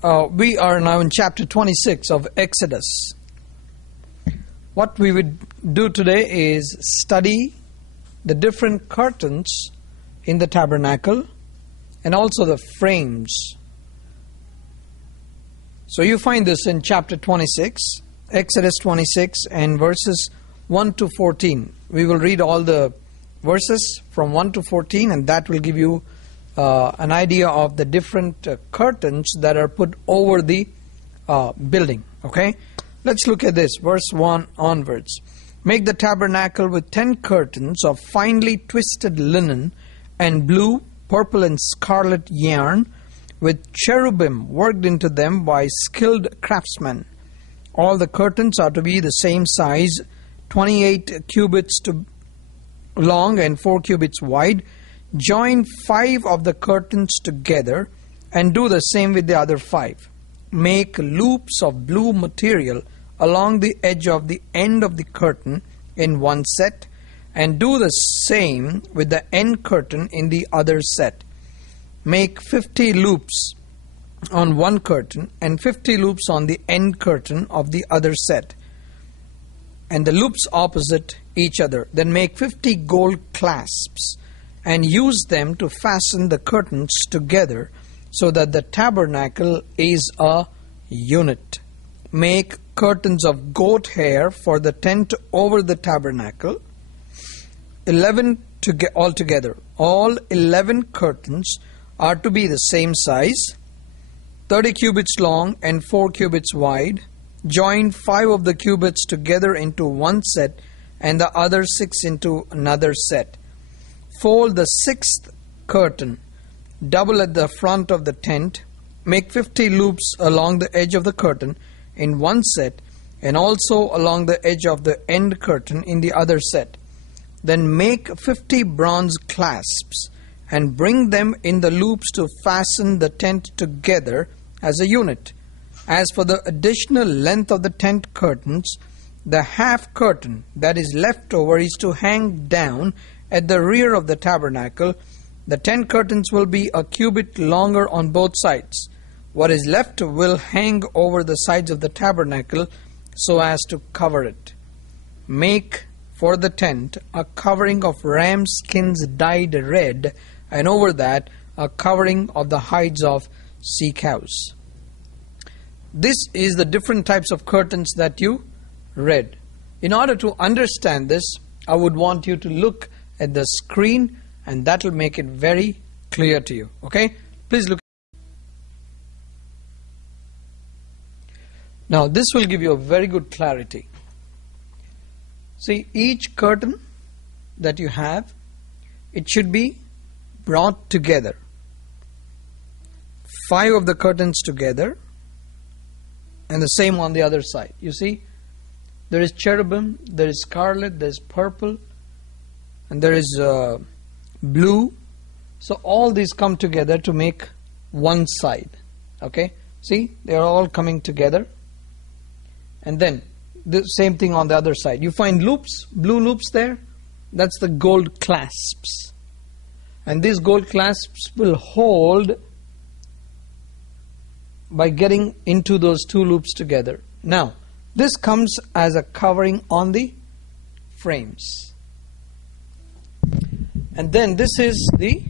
We are now in chapter 26 of Exodus. What we would do today is study the different curtains in the tabernacle and also the frames. So you find this in chapter 26, Exodus 26 and verses 1 to 14. We will read all the verses from 1 to 14 and that will give you an idea of the different curtains that are put over the building. Okay, let's look at this, verse 1 onwards. Make the tabernacle with 10 curtains of finely twisted linen and blue, purple and scarlet yarn, with cherubim worked into them by skilled craftsmen. All the curtains are to be the same size, 28 cubits long and 4 cubits wide. Join 5 of the curtains together and do the same with the other 5. Make loops of blue material along the edge of the end of the curtain in one set, and do the same with the end curtain in the other set. Make 50 loops on one curtain and 50 loops on the end curtain of the other set, and the loops opposite each other. Then make 50 gold clasps and use them to fasten the curtains together so that the tabernacle is a unit. Make curtains of goat hair for the tent over the tabernacle, 11 altogether. All 11 curtains are to be the same size, 30 cubits long and 4 cubits wide. Join 5 of the cubits together into one set and the other 6 into another set. Fold the 6th curtain double at the front of the tent. Make 50 loops along the edge of the curtain in one set and also along the edge of the end curtain in the other set. Then make 50 bronze clasps and bring them in the loops to fasten the tent together as a unit. As for the additional length of the tent curtains, the half curtain that is left over is to hang down at the rear of the tabernacle. The 10 curtains will be a cubit longer on both sides. What is left will hang over the sides of the tabernacle so as to cover it. Make for the tent a covering of ram skins dyed red, and over that a covering of the hides of sea cows. This is the different types of curtains that you read. In order to understand this, I would want you to look at the screen, and that will make it very clear to you. Okay, please look. Now this will give you a very good clarity. See, each curtain that you have, it should be brought together. 5 of the curtains together, and the same on the other side. You see, there is cherubim, there is scarlet, there is purple, and there is blue. So all these come together to make one side. Okay, see, they are all coming together. And then the same thing on the other side. You find loops, blue loops there. That's the gold clasps. And these gold clasps will hold by getting into those 2 loops together. Now, this comes as a covering on the frames. And then this is the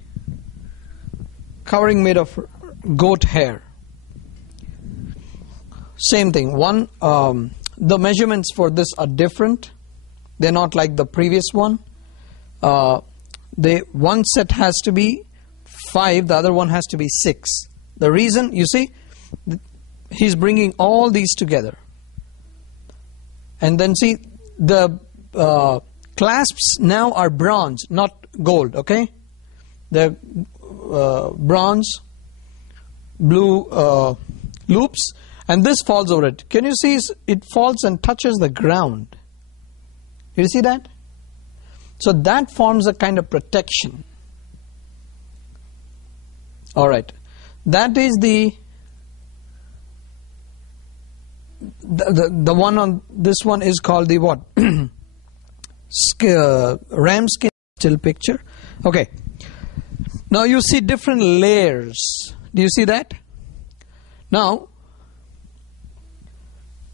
covering made of goat hair. Same thing. The measurements for this are different. They're not like the previous one. One set has to be 5, the other one has to be 6. The reason, you see, he's bringing all these together. And then see, the clasps now are bronze, not gold, okay? The bronze, blue loops, and this falls over it. Can you see it falls and touches the ground? Did you see that? So that forms a kind of protection. All right. That is the one on this one is called the what? Ram skin still picture. Okay. Now you see different layers. Do you see that? Now,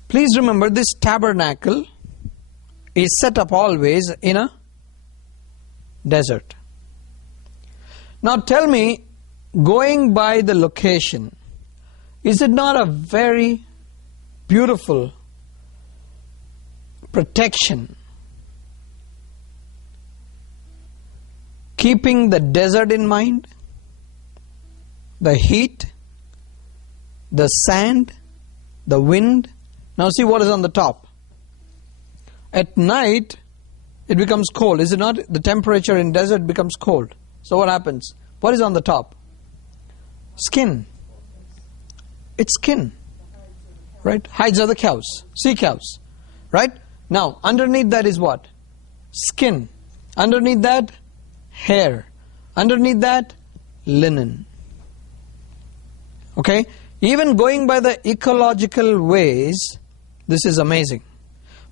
please remember this tabernacle is set up always in a desert. Now tell me, going by the location, is it not a very beautiful protection? Keeping the desert in mind, the heat, the sand, the wind. Now see what is on the top. At night, it becomes cold, is it not? The temperature in desert becomes cold. So what happens? What is on the top? Skin. It's skin. Right? Hides of the cows. Sea cows. Right? Now, underneath that is what? Skin. Underneath that, hair. Underneath that, linen. Okay? Even going by the ecological ways, this is amazing.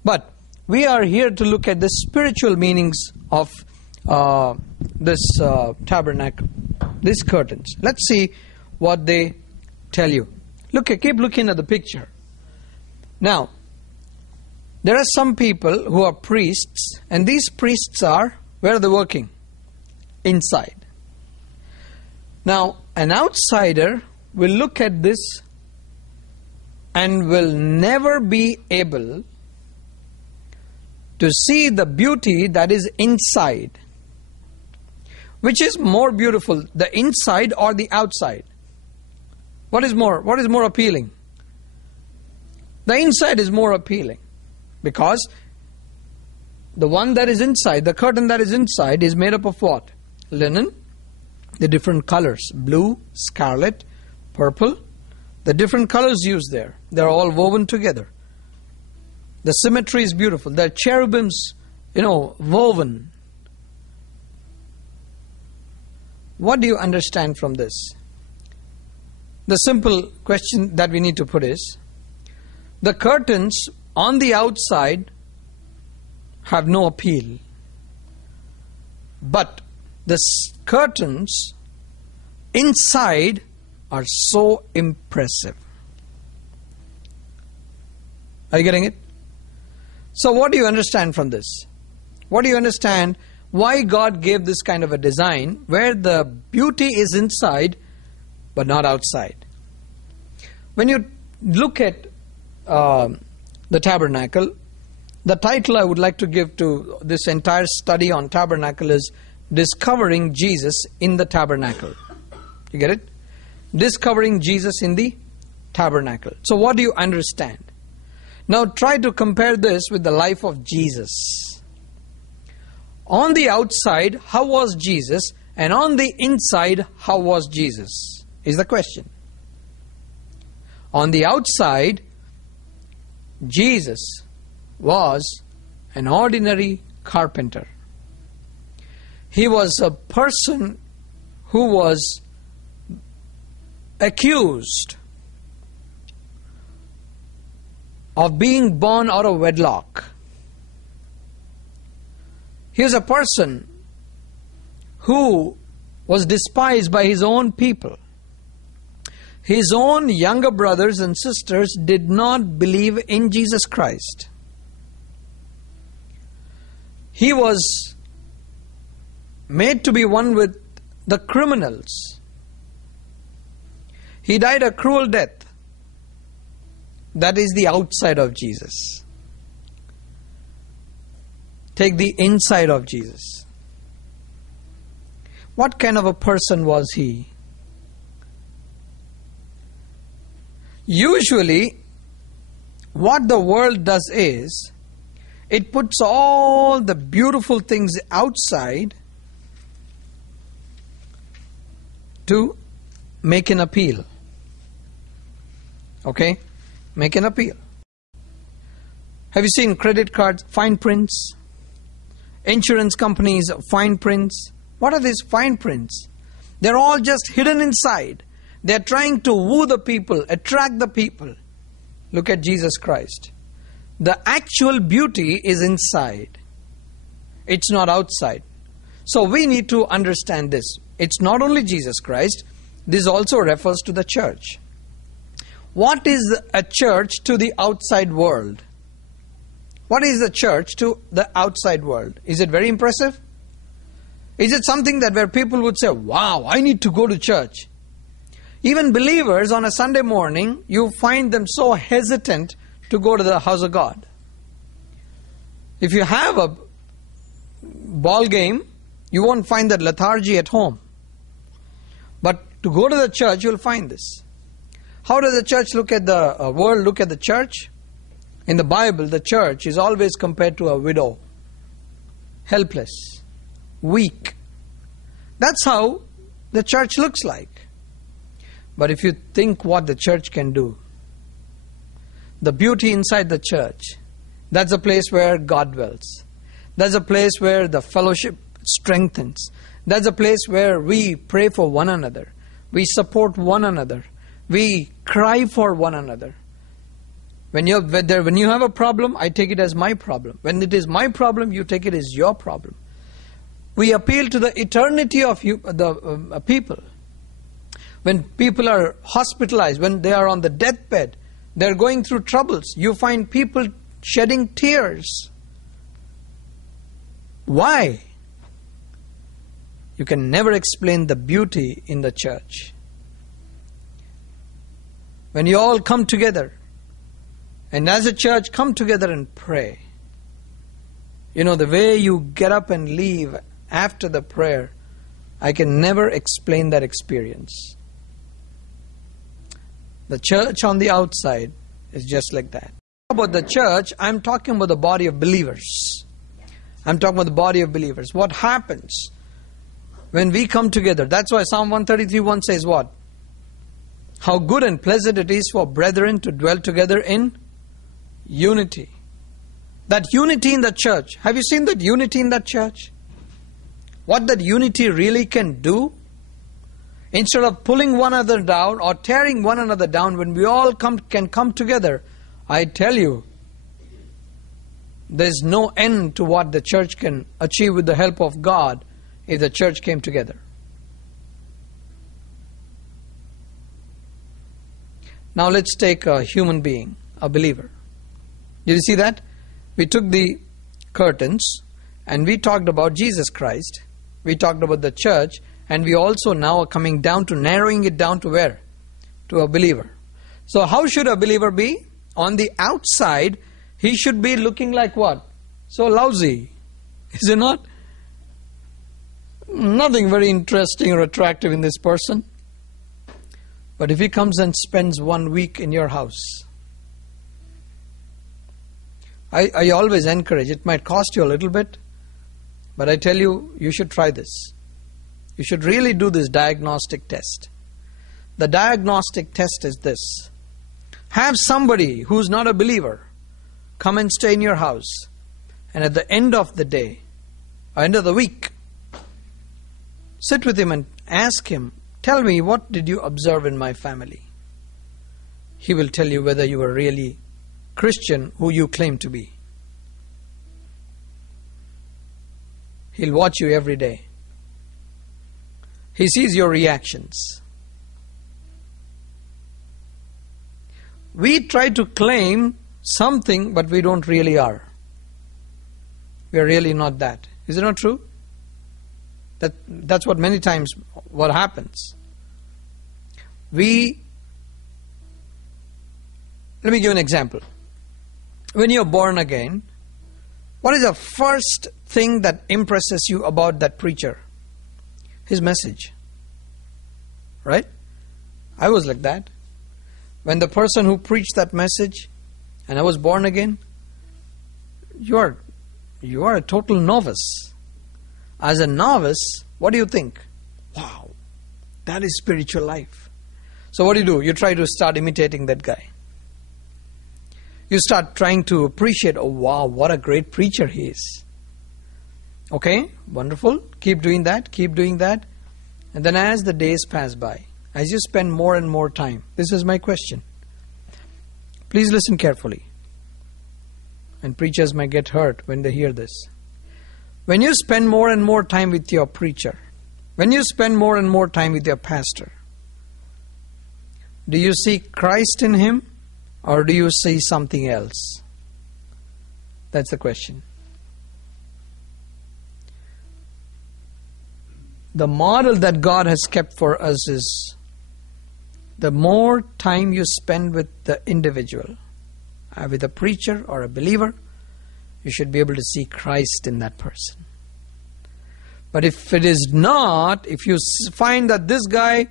But we are here to look at the spiritual meanings of this tabernacle, these curtains. Let's see what they tell you. Keep looking at the picture. Now, there are some people who are priests, and these priests are, where are they working? Inside. Now, an outsider will look at this and will never be able to see the beauty that is inside. Which is more beautiful, the inside or the outside? What is more appealing? The inside is more appealing, because the one that is inside, the curtain that is inside, is made up of what? Linen, the different colors, blue, scarlet, purple, the different colors used there. They're all woven together. The symmetry is beautiful. The cherubims, woven. What do you understand from this? The simple question that we need to put is, the curtains on the outside have no appeal, but the curtains inside are so impressive. Are you getting it? So what do you understand from this? What do you understand why God gave this kind of a design where the beauty is inside but not outside? When you look at the tabernacle, the title I would like to give to this entire study on tabernacle is Discovering Jesus in the Tabernacle. You get it? Discovering Jesus in the tabernacle. So what do you understand? Now try to compare this with the life of Jesus. On the outside, how was Jesus? And on the inside, how was Jesus? Is the question. On the outside, Jesus was an ordinary carpenter. He was a person who was accused of being born out of wedlock. He was a person who was despised by his own people. His own younger brothers and sisters did not believe in Jesus Christ. He was made to be one with the criminals. He died a cruel death. That is the outside of Jesus. Take the inside of Jesus. What kind of a person was he? Usually, what the world does is, it puts all the beautiful things outside to make an appeal. Okay? Make an appeal. Have you seen credit cards, fine prints? Insurance companies, fine prints. What are these fine prints? They're all just hidden inside. They're trying to woo the people, attract the people. Look at Jesus Christ. The actual beauty is inside. It's not outside. So we need to understand this. It's not only Jesus Christ. This also refers to the church. What is a church to the outside world? What is the church to the outside world? Is it very impressive? Is it something that where people would say, wow, I need to go to church? Even believers on a Sunday morning, you find them so hesitant to go to the house of God. If you have a ball game, you won't find that lethargy at home. But to go to the church, you'll find this. How does the church look at the world look at the church? In the Bible, the church is always compared to a widow. Helpless. Weak. That's how the church looks like. But if you think what the church can do, the beauty inside the church, that's a place where God dwells. That's a place where the fellowship strengthens. That's a place where we pray for one another. We support one another. We cry for one another. When you have a problem, I take it as my problem. When it is my problem, you take it as your problem. We appeal to the eternity of the people. When people are hospitalized, when they are on the deathbed, they are going through troubles, you find people shedding tears. Why? You can never explain the beauty in the church. When you all come together, and as a church come together and pray, you know, the way you get up and leave after the prayer, I can never explain that experience. The church on the outside is just like that. About the church, I'm talking about the body of believers. I'm talking about the body of believers. What happens when we come together? That's why Psalm 133:1 says what? How good and pleasant it is for brethren to dwell together in unity. That unity in the church. Have you seen that unity in that church? What that unity really can do? Instead of pulling one another down or tearing one another down, when we all can come together, I tell you, there's no end to what the church can achieve with the help of God if the church came together. Now let's take a human being, a believer. Did you see that? We took the curtains and we talked about Jesus Christ. We talked about the church. And we also now are coming down to narrowing it down to where? To a believer. So how should a believer be? On the outside, he should be looking like what? So lousy. Is it not? Nothing very interesting or attractive in this person. But if he comes and spends 1 week in your house, I always encourage, it might cost you a little bit, but I tell you, you should try this. You should really do this diagnostic test. The diagnostic test is this. Have somebody who's not a believer come and stay in your house, and at the end of the day, or end of the week, sit with him and ask him, tell me, what did you observe in my family? He will tell you whether you are really Christian who you claim to be. He'll watch you every day. He sees your reactions. We try to claim something, but we don't really are. We are really not that. Is it not true? That's what many times what happens. Let me give an example. When you're born again, what is the first thing that impresses you about that preacher? His message. Right? I was like that. When the person who preached that message, and I was born again, you are a total novice. As a novice, what do you think? Wow, that is spiritual life. So what do? You try to start imitating that guy. You start trying to appreciate, oh wow, what a great preacher he is. Okay, wonderful. Keep doing that, keep doing that. And then as the days pass by, as you spend more and more time, this is my question. Please listen carefully. And preachers might get hurt when they hear this. When you spend more and more time with your preacher, when you spend more and more time with your pastor, Do you see Christ in him, or do you see something else? That's the question. The model that God has kept for us is the more time you spend with the individual, with a preacher or a believer, you should be able to see Christ in that person. But if it is not, if you find that this guy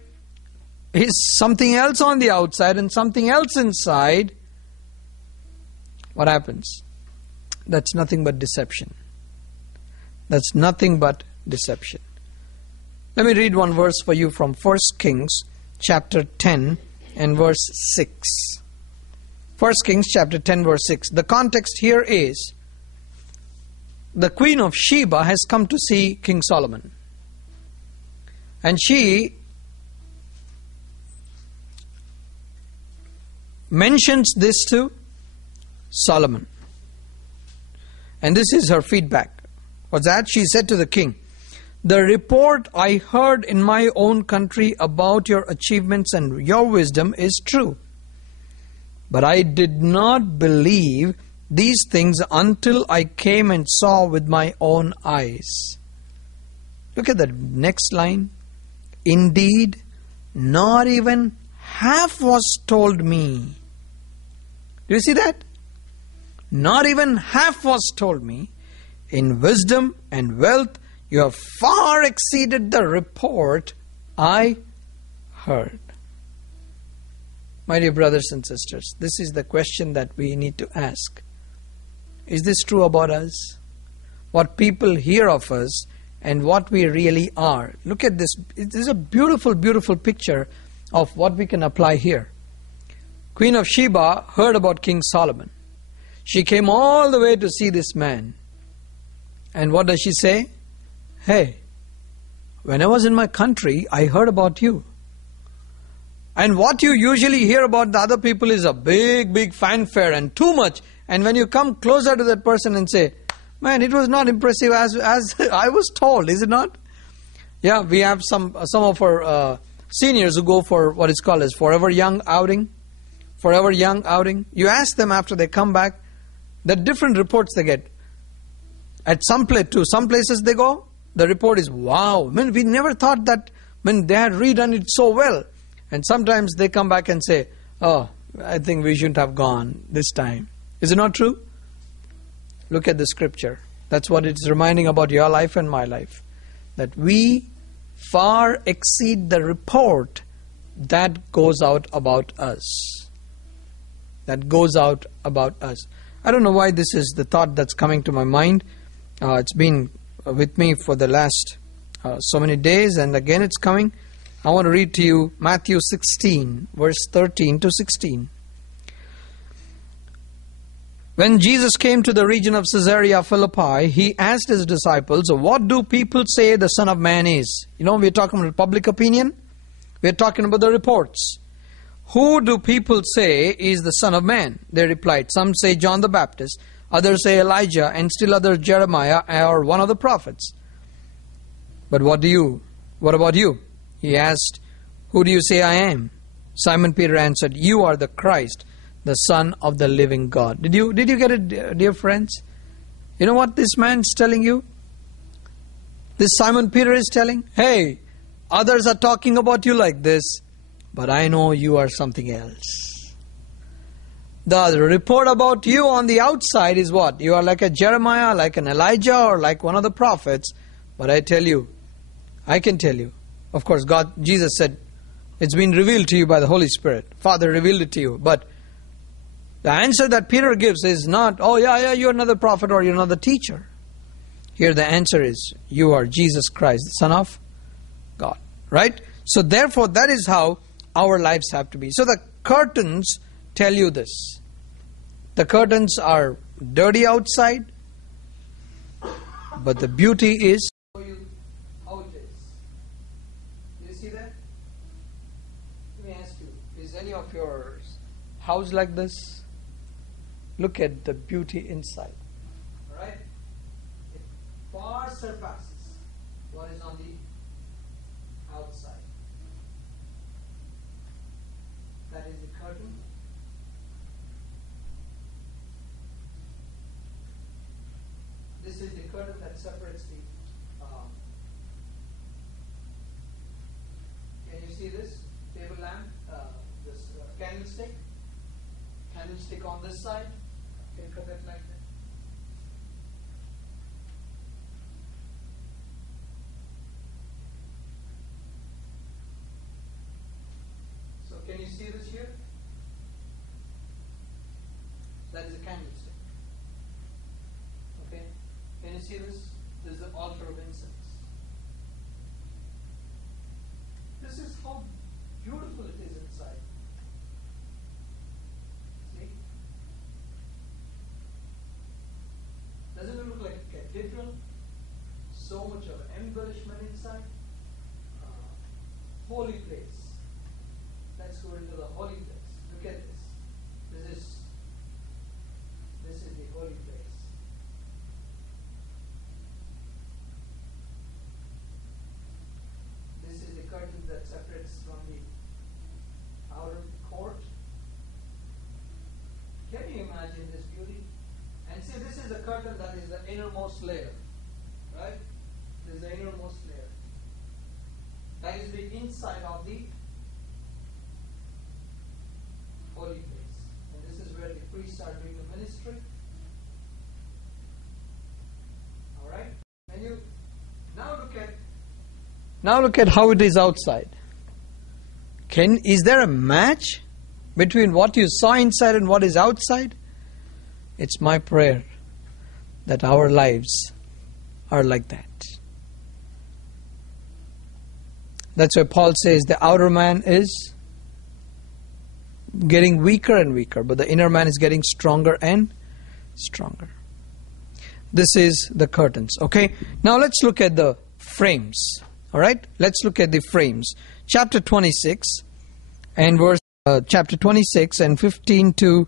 is something else on the outside and something else inside, what happens? That's nothing but deception. That's nothing but deception. Let me read one verse for you from 1 Kings chapter 10 and verse 6. 1 Kings chapter 10 verse 6. The context here is the Queen of Sheba has come to see King Solomon. And she mentions this to Solomon. And this is her feedback. What's that? She said to the king, "The report I heard in my own country about your achievements and your wisdom is true. But I did not believe these things until I came and saw with my own eyes." Look at the next line. "Indeed, not even half was told me." Do you see that? Not even half was told me. In wisdom and wealth, you have far exceeded the report I heard. My dear brothers and sisters, this is the question that we need to ask. Is this true about us? What people hear of us and what we really are. Look at this. This is a beautiful, beautiful picture of what we can apply here. Queen of Sheba heard about King Solomon. She came all the way to see this man. And what does she say? "Hey, when I was in my country, I heard about you. And what you usually hear about the other people is a big, big fanfare and too much. And when you come closer to that person and say, man, it was not impressive as I was told, is it not?" Yeah, we have some of our seniors who go for what is called as Forever Young outing. Forever Young outing. You ask them after they come back, the different reports they get. At some places they go, the report is, wow, man, we never thought that, man, they had redone it so well. And sometimes they come back and say, oh, I think we shouldn't have gone this time. Is it not true? Look at the scripture. That's what it's reminding about your life and my life. That we far exceed the report that goes out about us. That goes out about us. I don't know why this is the thought that's coming to my mind. It's been with me for the last so many days, and again it's coming. I want to read to you Matthew 16, verse 13 to 16. When Jesus came to the region of Caesarea Philippi, he asked his disciples, "What do people say the Son of Man is?" You know, we're talking about public opinion. We're talking about the reports. "Who do people say is the Son of Man?" They replied, "Some say John the Baptist, others say Elijah, and still others Jeremiah or one of the prophets." "But what about you?" He asked, "Who do you say I am?" Simon Peter answered, "You are the Christ, the Son of the living God." Did you get it, dear friends? You know what this man's telling you? This Simon Peter is telling, hey, others are talking about you like this, but I know you are something else. The report about you on the outside is what? You are like a Jeremiah, like an Elijah, or like one of the prophets. But I can tell you. Of course, Jesus said, it's been revealed to you by the Holy Spirit. Father revealed it to you. But the answer that Peter gives is not, oh yeah, you're another prophet or you're another teacher. Here the answer is, you are Jesus Christ, the Son of God. Right? So therefore, that is how our lives have to be. So the curtains tell you this. The curtains are dirty outside, but the beauty is how it is. Do you see that? Let me ask you, is any of your house like this? Look at the beauty inside. Alright? It far surpasses what is on the outside. curtain? This is the curtain that separates the. Can you see this table lamp? This candlestick. Candlestick on this side. Can you cut that like that? So can you see this here? That is a candlestick. Okay. Can you see this? This is the altar of incense. This is how beautiful it is inside. See? Doesn't it look like a cathedral? So much of embellishment inside. Holy place. Let's go into the holy place. Look at this. This is the holy place. This is the curtain that separates from the outer court. Can you imagine this beauty? And see, this is the curtain that is the innermost layer. Right? This is the innermost layer. That is the inside of the holy place. And this is where the priests are doing the ministry. Alright? And you now look at how it is outside. Is there a match between what you saw inside and what is outside? It's my prayer that our lives are like that. That's why Paul says the outer man is getting weaker and weaker, but the inner man is getting stronger and stronger. This is the curtains. Okay, now let's look at the frames. Alright, let's look at the frames. Chapter 26 and chapter 26 and 15 to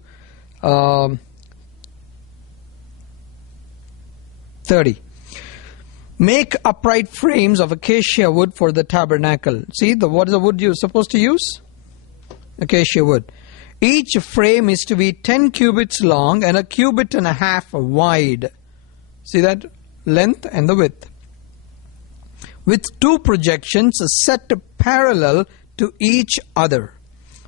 30. Make upright frames of acacia wood for the tabernacle. See, what is the wood you're supposed to use? Acacia wood. Each frame is to be 10 cubits long and a cubit and a half wide. See that? Length and the width. With 2 projections set parallel to each other.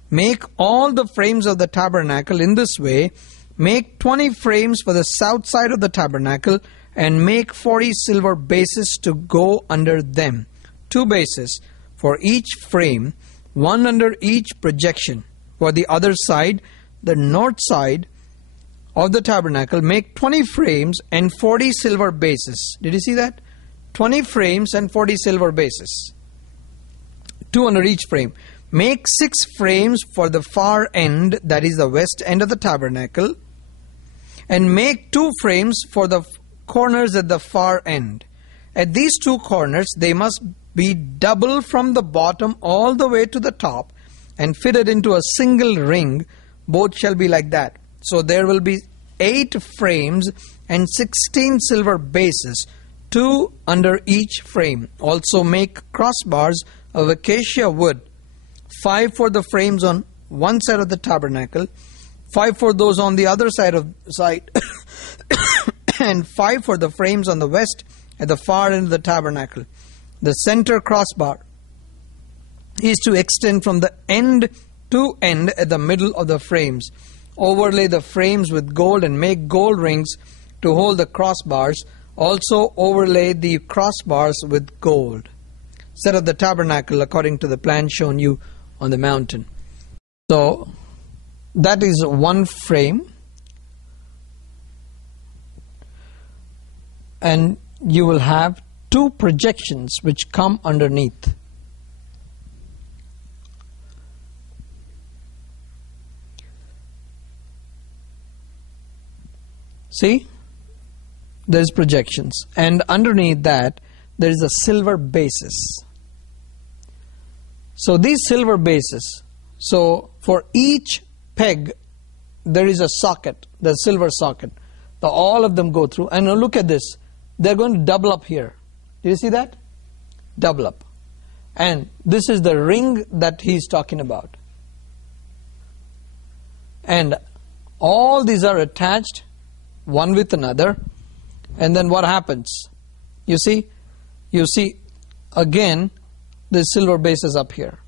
Make all the frames of the tabernacle in this way. Make 20 frames for the south side of the tabernacle and make 40 silver bases to go under them. 2 bases for each frame, 1 under each projection. For the other side, the north side of the tabernacle, make 20 frames and 40 silver bases. Did you see that? 20 frames and 40 silver bases. 2 under each frame. Make 6 frames for the far end, that is the west end of the tabernacle, and make 2 frames for the corners at the far end. At these 2 corners, they must be double from the bottom all the way to the top and fitted into a single ring. Both shall be like that. So there will be 8 frames and 16 silver bases, 2 under each frame. Also make crossbars of acacia wood, 5 for the frames on one side of the tabernacle, 5 for those on the other side and 5 for the frames on the west at the far end of the tabernacle. The center crossbar is to extend from the end to end at the middle of the frames. Overlay the frames with gold and make gold rings to hold the crossbars. Also overlay the crossbars with gold. Set up the tabernacle according to the plan shown you on the mountain. So that is 1 frame. And you will have 2 projections which come underneath. See? There's projections. And underneath that, there is a silver basis. So these silver bases, so for each peg, there is a socket, the silver socket. So all of them go through. And now look at this. They're going to double up here. Do you see that? Double up. And this is the ring that he's talking about. And all these are attached one with another. And then what happens? You see again the silver base is up here.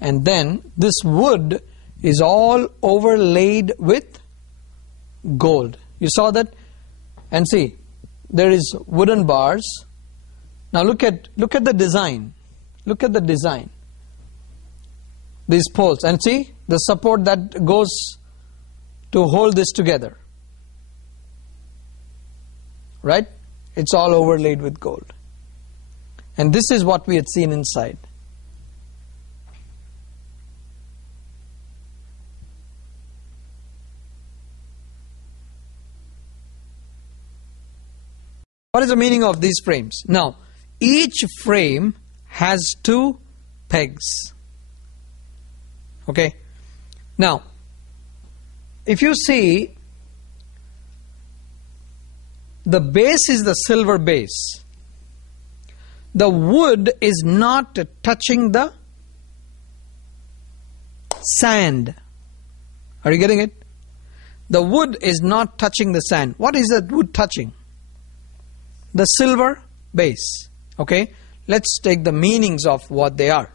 And then this wood is all overlaid with gold. You saw that? And see, there is wooden bars. Now look at the design. Look at the design. These poles. And see the support that goes to hold this together. Right? It's all overlaid with gold. And this is what we had seen inside. What is the meaning of these frames? Now, each frame has 2 pegs. Okay? Now, if you see, the base is the silver base. The wood is not touching the sand. Are you getting it? The wood is not touching the sand. What is that wood touching? The silver base. Okay? Let's take the meanings of what they are.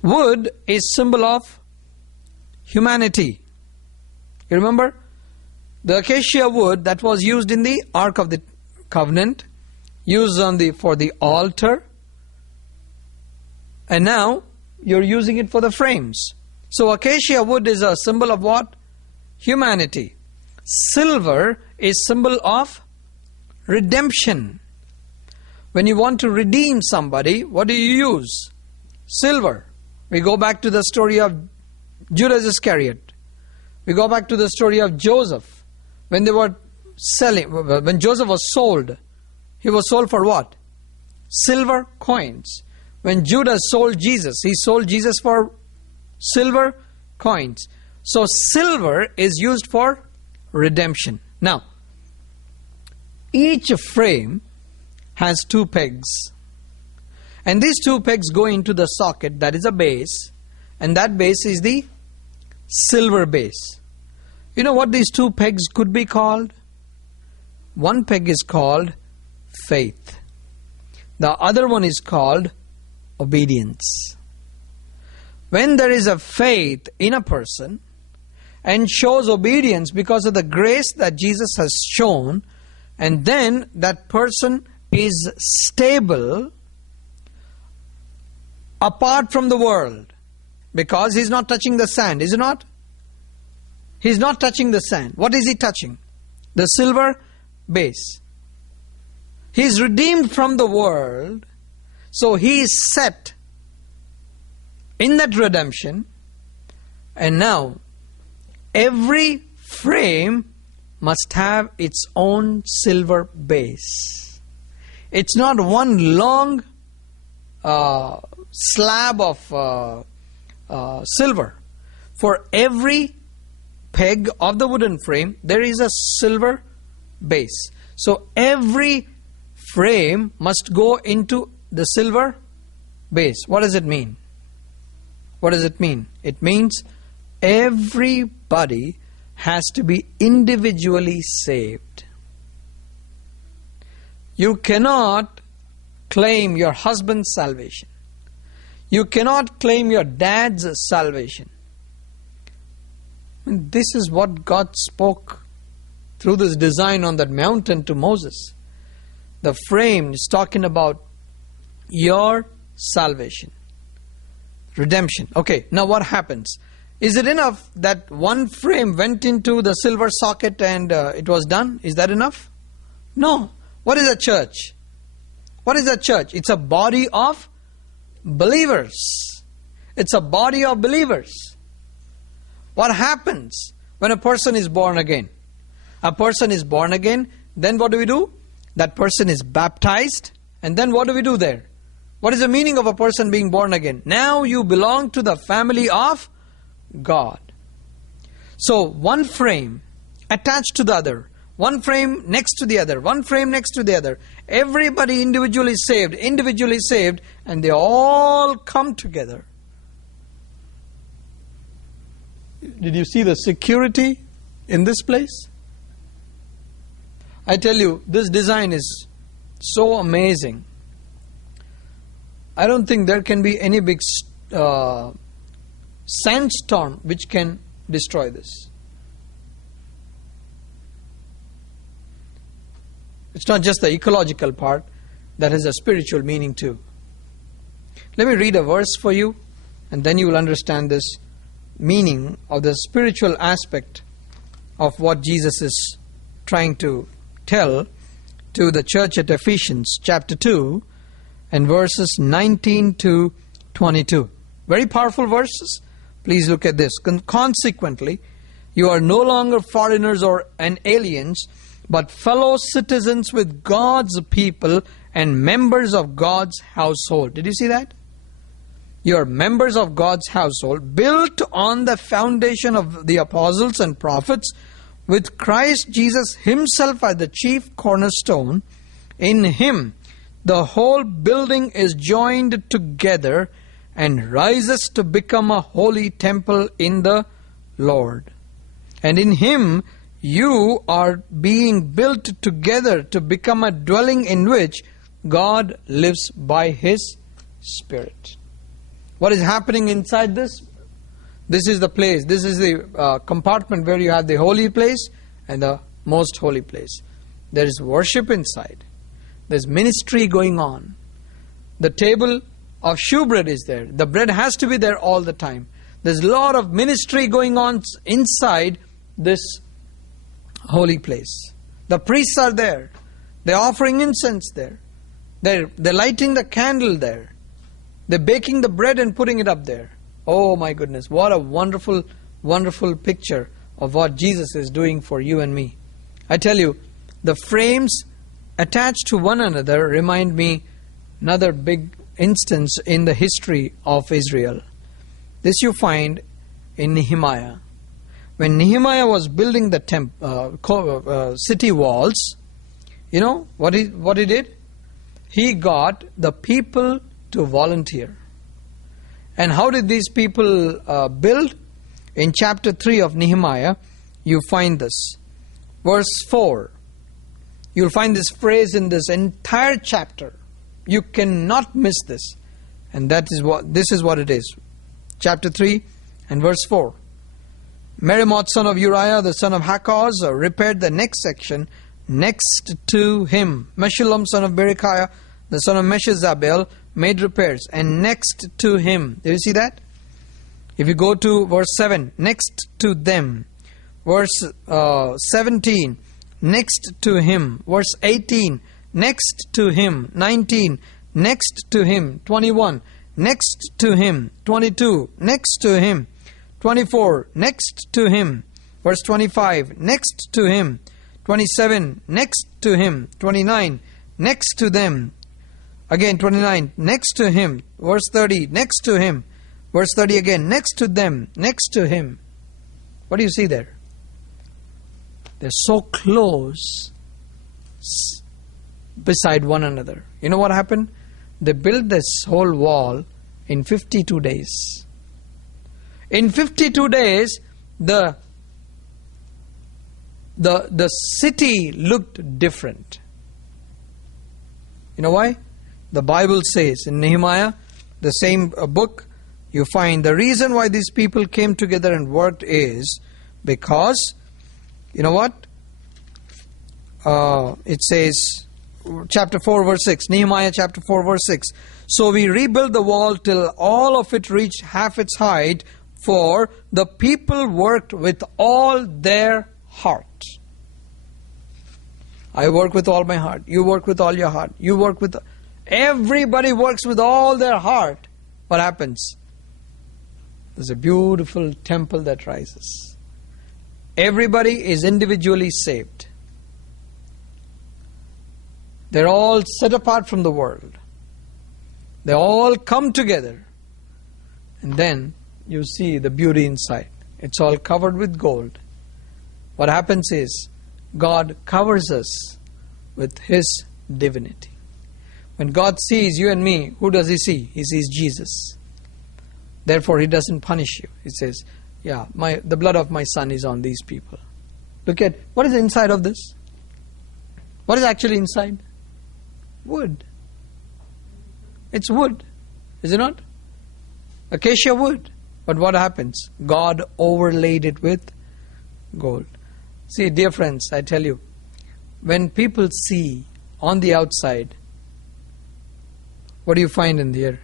Wood is symbol of humanity. You remember? The acacia wood that was used in the Ark of the Covenant, used for the altar, and now you're using it for the frames. So acacia wood is a symbol of what? Humanity. Silver is symbol of redemption. When you want to redeem somebody, what do you use? Silver. We go back to the story of Judas Iscariot. We go back to the story of Joseph. When they were selling, when Joseph was sold, he was sold for what? Silver coins. When Judas sold Jesus, he sold Jesus for silver coins. So silver is used for redemption. Now, each frame has 2 pegs. And these 2 pegs go into the socket, that is a base. And that base is the silver base. You know what these 2 pegs could be called? One peg is called faith. The other one is called obedience. When there is a faith in a person and shows obedience because of the grace that Jesus has shown, and then that person is stable apart from the world because he's not touching the sand, is he not? He's not touching the sand. What is he touching? The silver base. He's redeemed from the world, so he is set in that redemption, and now every frame must have its own silver base. It's not one long slab of silver. For every peg of the wooden frame, there is a silver base. So every frame must go into the silver base. What does it mean? What does it mean? It means everybody has to be individually saved. You cannot claim your husband's salvation. You cannot claim your dad's salvation. And this is what God spoke through this design on that mountain to Moses. The frame is talking about your salvation. Redemption. Okay, now what happens? Is it enough that one frame went into the silver socket and it was done? Is that enough? No. What is a church? What is a church? It's a body of believers. It's a body of believers. What happens when a person is born again? A person is born again, then what do? That person is baptized, and then what do we do there? What is the meaning of a person being born again? Now you belong to the family of God. So one frame attached to the other, one frame next to the other, one frame next to the other. Everybody individually saved, and they all come together. Did you see the security in this place? I tell you, this design is so amazing. I don't think there can be any big sandstorm which can destroy this. It's not just the ecological part, that has a spiritual meaning too. Let me read a verse for you, and then you will understand this meaning of the spiritual aspect of what Jesus is trying to tell to the church at Ephesians chapter 2 and verses 19 to 22. Very powerful verses. Please look at this. Consequently, you are no longer foreigners and aliens, but fellow citizens with God's people and members of God's household. Did you see that? You are members of God's household, built on the foundation of the apostles and prophets, with Christ Jesus himself as the chief cornerstone. In him, the whole building is joined together and rises to become a holy temple in the Lord. And in him, you are being built together to become a dwelling in which God lives by his Spirit. What is happening inside this? This is the place. This is the compartment where you have the holy place and the most holy place. There is worship inside. There's ministry going on. The table of shewbread is there. The bread has to be there all the time. There's a lot of ministry going on inside this holy place. The priests are there. They're offering incense there. They're lighting the candle there. They're baking the bread and putting it up there. Oh my goodness, what a wonderful, wonderful picture of what Jesus is doing for you and me. I tell you, the frames attached to one another remind me another big instance in the history of Israel. This you find in Nehemiah. When Nehemiah was building the city walls, you know what he did? He got the people to volunteer. And how did these people build? In chapter 3 of Nehemiah, you find this. Verse 4. You'll find this phrase in this entire chapter. You cannot miss this. And this is what it is. Chapter 3 and verse 4. Meremoth son of Uriah, the son of Hakkoz, repaired the next section next to him. Meshullam son of Berechiah, the son of Meshezabel, made repairs. And next to him. Do you see that? If you go to verse 7, next to them. Verse 17, next to him. Verse 18, next to him. 19, next to him. 21, next to him. 22, next to him. 24, next to him. Verse 25, next to him. 27, next to him. 29, next to them. Again 29, next to him. Verse 30, next to him. Verse 30 again, next to them, next to him. What do you see there? They're so close beside one another. You know what happened? They built this whole wall in 52 days. In 52 days, the city looked different. You know why? The Bible says in Nehemiah, the same book, you find the reason why these people came together and worked is because, you know what? It says, chapter 4 verse 6, Nehemiah chapter 4 verse 6. So we rebuilt the wall till all of it reached half its height, for the people worked with all their heart. I work with all my heart. You work with all your heart. You work with... Everybody works with all their heart. What happens? There's a beautiful temple that rises. Everybody is individually saved. They're all set apart from the world. They all come together. And then you see the beauty inside. It's all covered with gold. What happens is God covers us with His divinity. When God sees you and me, who does He see? He sees Jesus. Therefore, He doesn't punish you. He says, Yeah, the blood of my son is on these people. Look at, what is inside of this? What is actually inside? Wood. It's wood, is it not? Acacia wood. But what happens? God overlaid it with gold. See, dear friends, I tell you, when people see on the outside, what do you find in the air?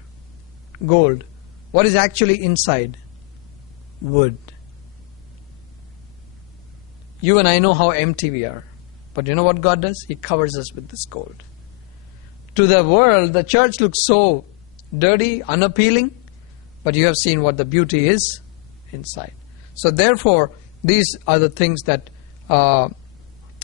Gold. What is actually inside? Wood. You and I know how empty we are. But you know what God does? He covers us with this gold. To the world, the church looks so dirty, unappealing, but you have seen what the beauty is inside. So therefore, these are the things that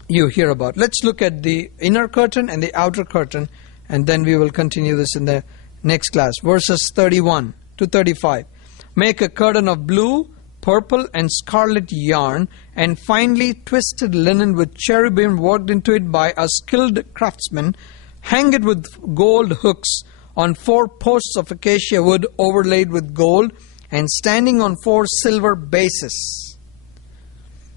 you hear about. Let's look at the inner curtain and the outer curtain, and then we will continue this in the next class. Verses 31 to 35. Make a curtain of blue, purple and scarlet yarn, and finely twisted linen with cherubim worked into it by a skilled craftsman. Hang it with gold hooks on 4 posts of acacia wood overlaid with gold and standing on 4 silver bases.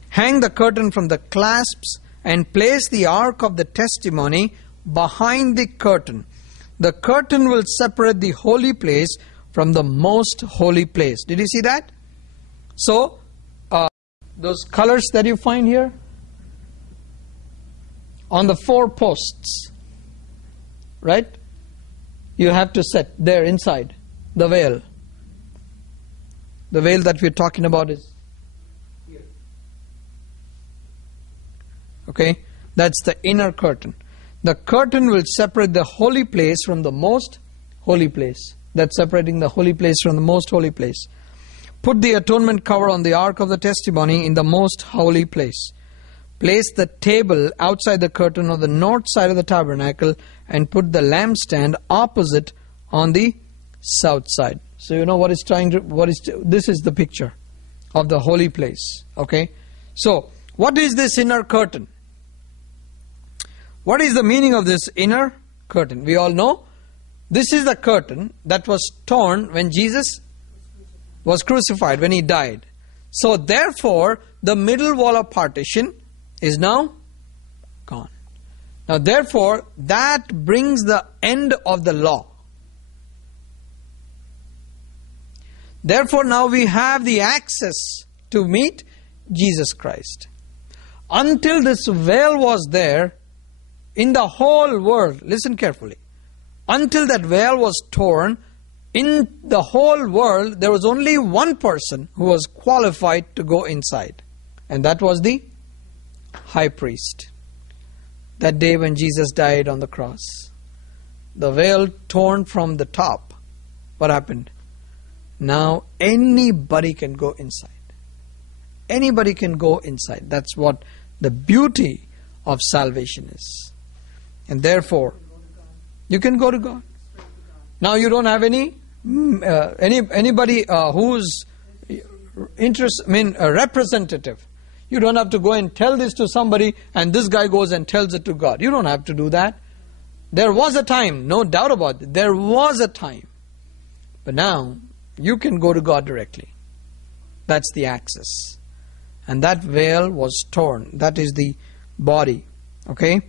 Hang the curtain from the clasps and place the ark of the testimony behind the curtain. The curtain will separate the holy place from the most holy place. Did you see that? So, those colors that you find here on the 4 posts, right? You have to set there inside the veil. The veil that we're talking about is here. Okay? That's the inner curtain. The curtain will separate the holy place from the most holy place. That's separating the holy place from the most holy place. Put the atonement cover on the ark of the testimony in the most holy place. Place the table outside the curtain on the north side of the tabernacle and put the lampstand opposite on the south side. So you know this is the picture of the holy place. Okay? So, what is this inner curtain? What is the meaning of this inner curtain? We all know this is the curtain that was torn when Jesus was crucified, when He died. So therefore, the middle wall of partition is now gone. Now therefore, that brings the end of the law. Therefore now we have the access to meet Jesus Christ. Until this veil was there, in the whole world, listen carefully, until that veil was torn, in the whole world, there was only one person who was qualified to go inside. And that was the high priest. That day when Jesus died on the cross, the veil torn from the top, what happened? Now anybody can go inside. Anybody can go inside. That's what the beauty of salvation is. And therefore, you can go to God. Now you don't have anybody who's representative. You don't have to go and tell this to somebody and this guy goes and tells it to God. You don't have to do that. There was a time, no doubt about it. There was a time. But now, you can go to God directly. That's the access. And that veil was torn. That is the body, okay,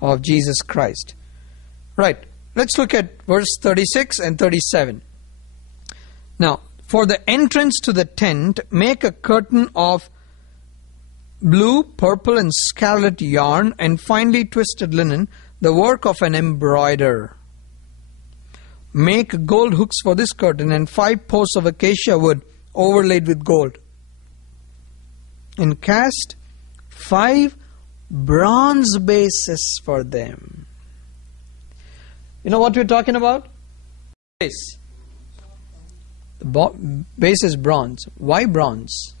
of Jesus Christ. Right. Let's look at verse 36 and 37. Now, for the entrance to the tent, make a curtain of blue, purple and scarlet yarn and finely twisted linen, the work of an embroiderer. Make gold hooks for this curtain and 5 posts of acacia wood overlaid with gold. And cast 5 bronze bases for them. You know what we're talking about? Base. The base is bronze. Why bronze?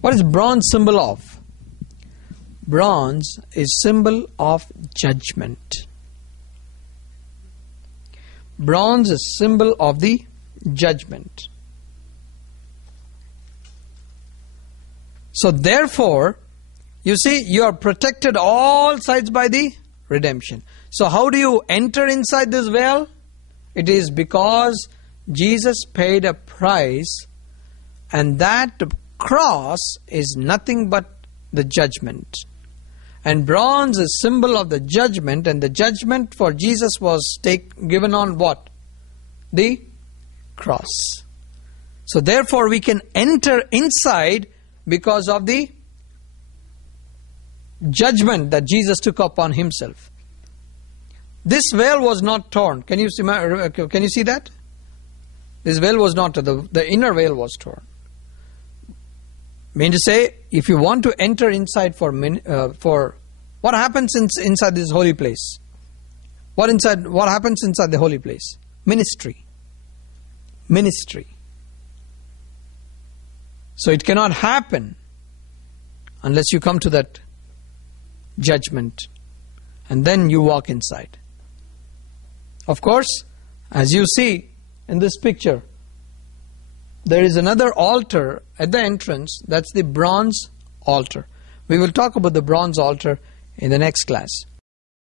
What is bronze symbol of? Bronze is symbol of judgment. Bronze is symbol of the judgment. So therefore, you see, you are protected all sides by the redemption. So how do you enter inside this veil? It is because Jesus paid a price And that cross is nothing but the judgment. And bronze is symbol of the judgment, and the judgment for Jesus was given on what? The cross. So therefore we can enter inside because of the judgment that Jesus took upon himself. This veil was not torn. Can you see that? This veil was not, the inner veil was torn. Mean to say, if you want to enter inside for what happens inside this holy place? What happens inside the holy place? Ministry. So it cannot happen unless you come to that judgment, and then you walk inside. Of course, as you see in this picture, there is another altar at the entrance. That's the bronze altar. We will talk about the bronze altar in the next class.